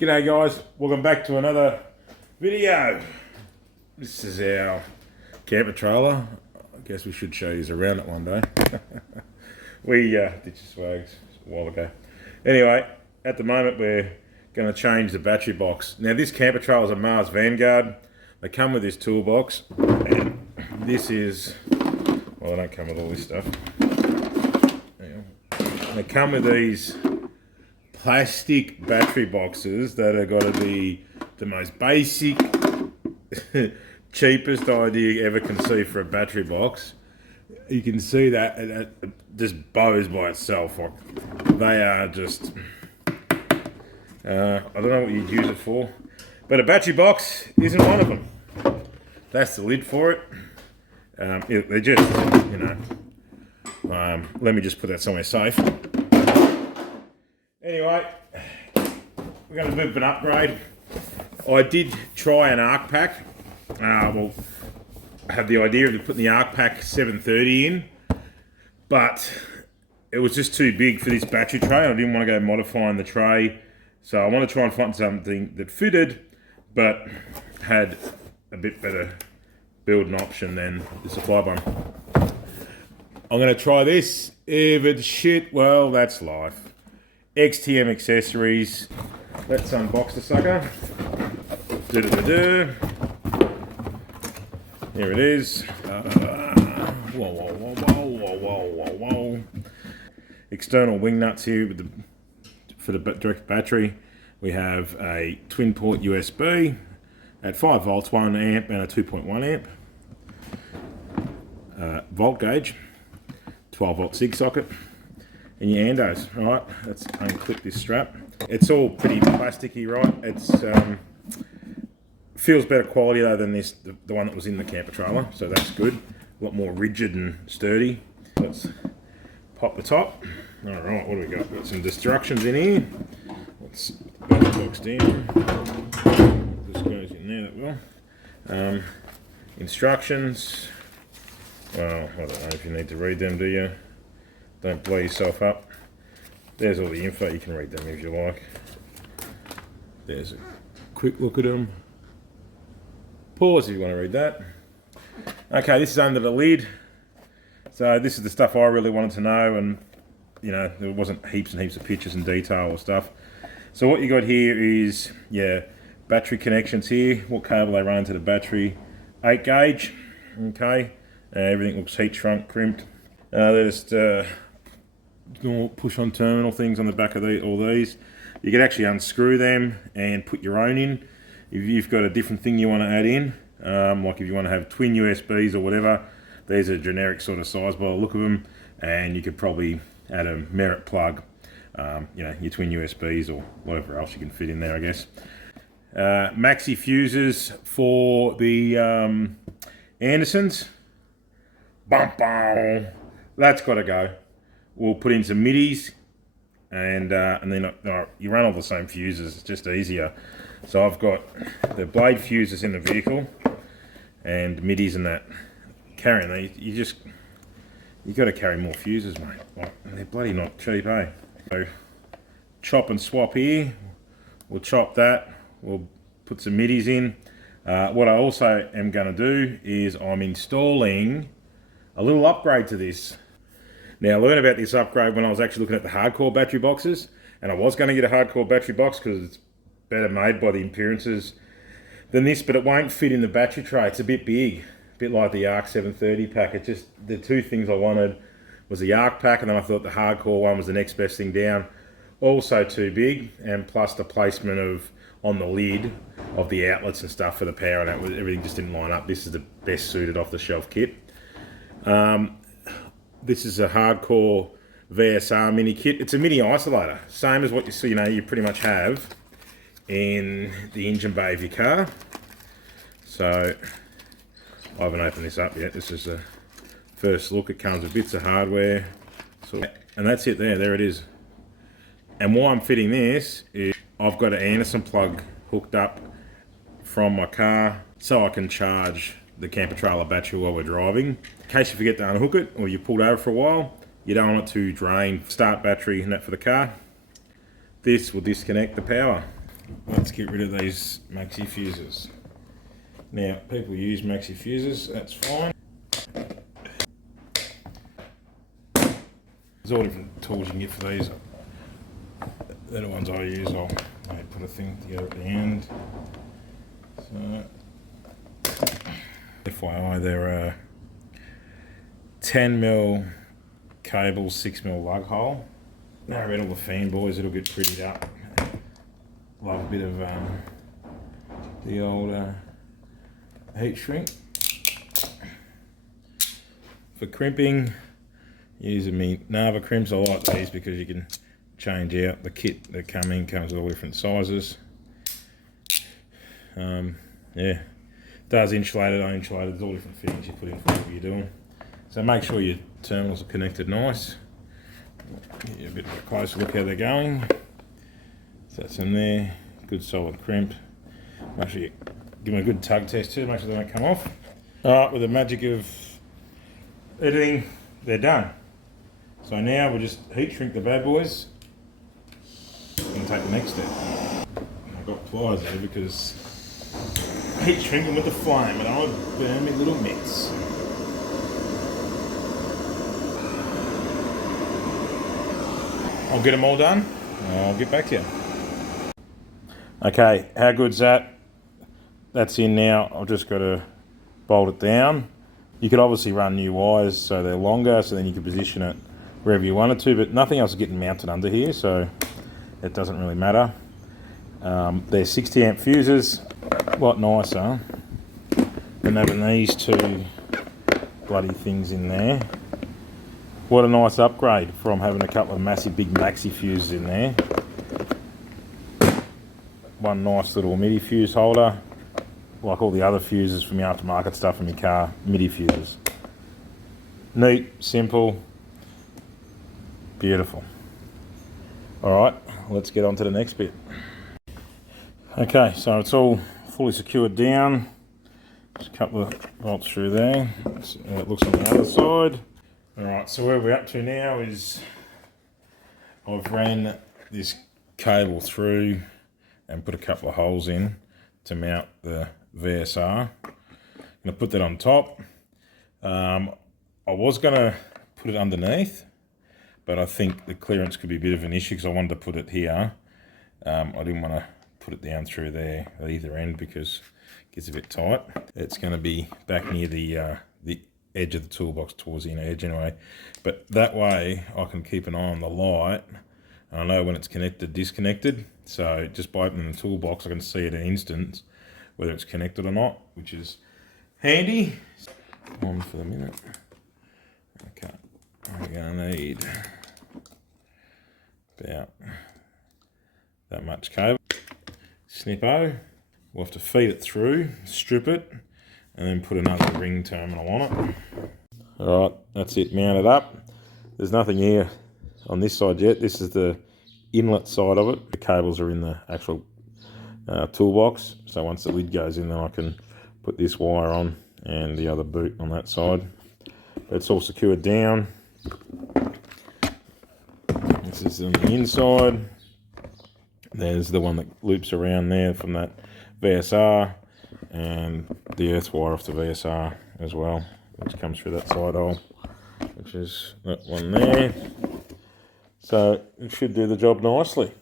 G'day guys, welcome back to another video. This is our camper trailer. I guess we should show you around it one day. We ditched swags a while ago. Anyway, at the moment we're going to change the battery box. Now this camper trailer is a Mars Vanguard. They come with this toolbox, and this is, well, they don't come with all this stuff. They come with these plastic battery boxes that are got to be the most basic, cheapest idea you ever conceive for a battery box. You can see that it just bows by itself. Like, they are just, I don't know what you'd use it for, but a battery box isn't one of them. That's the lid for it. They're just, you know, let me just put that somewhere safe. Anyway, we're going to do a bit of an upgrade. I did try an arc pack. Well, I had the idea of putting the arc pack 730 in, but it was just too big for this battery tray. I didn't want to go modifying the tray, so I want to try and find something that fitted, but had a bit better building option than the supply one. I'm going to try this. If it's shit, well, that's life. XTM accessories. Let's unbox the sucker. Here it is. Whoa. External wing nuts here with for the direct battery. We have a twin port USB at 5 volts, 1 amp and a 2.1 amp. Volt gauge, 12 volt SIG socket. And your andos, right? Let's unclip this strap. It's all pretty plasticky, right? It's feels better quality though than this, the one that was in the camper trailer, so that's good. A lot more rigid and sturdy. Let's pop the top. All right, what do we got? Got some instructions in here. Let's put the box down. This goes in there, that will. Instructions. Well, I don't know if you need to read them, do you? Don't blow yourself up. There's all the info, you can read them if you like. There's a quick look at them. Pause if you want to read that. Okay, this is under the lid. So this is the stuff I really wanted to know, and you know, there wasn't heaps and heaps of pictures and detail or stuff. So what you got here is, yeah, battery connections here, what cable they run to the battery, 8 gauge, okay. Everything looks heat shrunk, crimped. There's normal push-on terminal things on the back of all these. You can actually unscrew them and put your own in. If you've got a different thing you want to add in, like if you want to have twin USBs or whatever, these are generic sort of size by the look of them, and you could probably add a merit plug, you know, your twin USBs or whatever else you can fit in there, I guess. Maxi fuses for the Andersons. Bum, bum. That's got to go. We'll put in some midis, and then you run all the same fuses. It's just easier. So I've got the blade fuses in the vehicle, and midis and that. Carrying these, you got to carry more fuses, mate. Like, they're bloody not cheap, eh? So chop and swap here. We'll chop that. We'll put some midis in. What I also am going to do is I'm installing a little upgrade to this. Now I learned about this upgrade when I was actually looking at the HardKorr battery boxes, and I was going to get a HardKorr battery box because it's better made by the appearances than this, but it won't fit in the battery tray. It's a bit big, a bit like the ARC 730 pack. It just, the two things I wanted was the ARC pack, and then I thought the HardKorr one was the next best thing down. Also too big, and plus the placement of on the lid of the outlets and stuff for the power, and everything just didn't line up. This is the best suited off the shelf kit. This is a HardKorr VSR mini kit. It's a mini isolator, same as what you see, you know, you pretty much have in the engine bay of your car. So I haven't opened this up yet. This is a first look. It comes with bits of hardware, and that's it there. There it is. And why I'm fitting this is I've got an Anderson plug hooked up from my car so I can charge the camper trailer battery while we're driving. In case you forget to unhook it or you pulled over for a while, you don't want it to drain start battery and that for the car. This will disconnect the power. let's get rid of these maxi fuses. Now, people use maxi fuses, that's fine. There's all different tools you can get for these. They're the ones I use. I'll put a thing together at the end. So, FYI, they're 10mm cable, 6mm lug hole. Now around all the fanboys, it'll get prettied up. Love a bit of the old heat shrink. For crimping, using me Nava crimps. I like these because you can change out the kit that comes with all different sizes. Yeah, does insulated, uninsulated, there's all different fittings you put in for whatever you're doing. So make sure your terminals are connected nice. Get you a bit of a closer look how they're going. So that's in there, good solid crimp. Make sure you give them a good tug test too, make sure they don't come off. Alright, with the magic of editing, they're done. So now we'll just heat shrink the bad boys and take the next step. I've got pliers there because heat shrinking with the flame and I would burn me little mitts. I'll get them all done and I'll get back to you. Okay, how good's that? That's in now. I've just got to bolt it down. You could obviously run new wires so they're longer, so then you can position it wherever you wanted to, but nothing else is getting mounted under here, so it doesn't really matter. They're 60 amp fuses, a lot nicer than having these two bloody things in there. What a nice upgrade from having a couple of massive big maxi fuses in there. One nice little midi fuse holder, like all the other fuses from the aftermarket stuff in my car, midi fuses. Neat, simple, beautiful. Alright, let's get on to the next bit. Okay, so it's all fully secured down. Just a couple of bolts through there. That's how it looks on the other side. Alright, so where we're up to now is I've ran this cable through and put a couple of holes in to mount the VSR. I'm going to put that on top. I was going to put it underneath, but I think the clearance could be a bit of an issue because I wanted to put it here. I didn't want to put it down through there at either end because it gets a bit tight. It's going to be back near the edge of the toolbox, towards the inner edge anyway. But that way I can keep an eye on the light. I know when it's connected, disconnected. So just by opening the toolbox, I can see at an instant whether it's connected or not, which is handy. On for the minute. Okay, we're gonna need about that much cable. Snippo. We'll have to feed it through, strip it, and then put another ring terminal on it. Alright, that's it mounted up. There's nothing here on this side yet. This is the inlet side of it. The cables are in the actual toolbox. So once the lid goes in, then I can put this wire on and the other boot on that side. But it's all secured down. This is on the inside. There's the one that loops around there from that VSR, and the earth wire off the VSR as well, which comes through that side hole, which is that one there. So it should do the job nicely.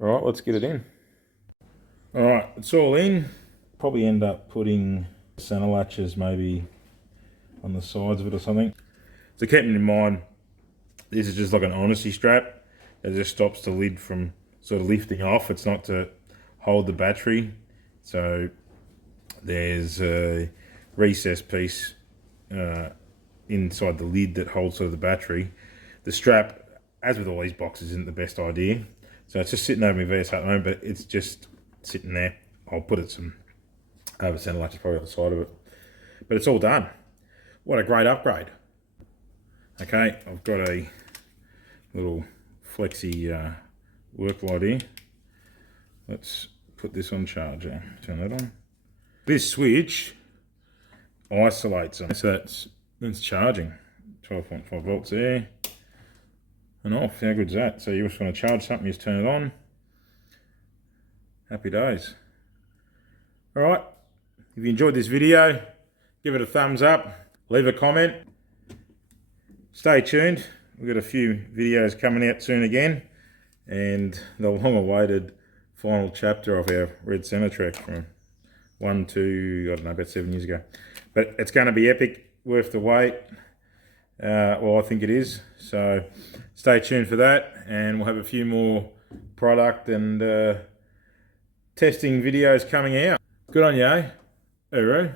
Alright, let's get it in. Alright, it's all in. Probably end up putting center latches maybe on the sides of it or something. So keeping in mind, this is just like an honesty strap that just stops the lid from sort of lifting off. It's not to hold the battery. So there's a recessed piece inside the lid that holds sort of the battery. The strap, as with all these boxes, isn't the best idea. So it's just sitting over my VSR at the moment, but it's just sitting there. I'll put it some over center latches probably on the side of it. But it's all done. What a great upgrade. Okay, I've got a little flexi work light here. Let's put this on charger. Turn that on. This switch isolates them, so that's charging. 12.5 volts there. And off. How good's that? So you just want to charge something, you just turn it on. happy days. All right, if you enjoyed this video, give it a thumbs up, leave a comment. Stay tuned. We've got a few videos coming out soon again, and the long-awaited final chapter of our Red Semi-Trek from I don't know, about 7 years ago. But it's going to be epic, worth the wait. Well, I think it is. So stay tuned for that, and we'll have a few more product and testing videos coming out. Good on you, eh? Hooroo.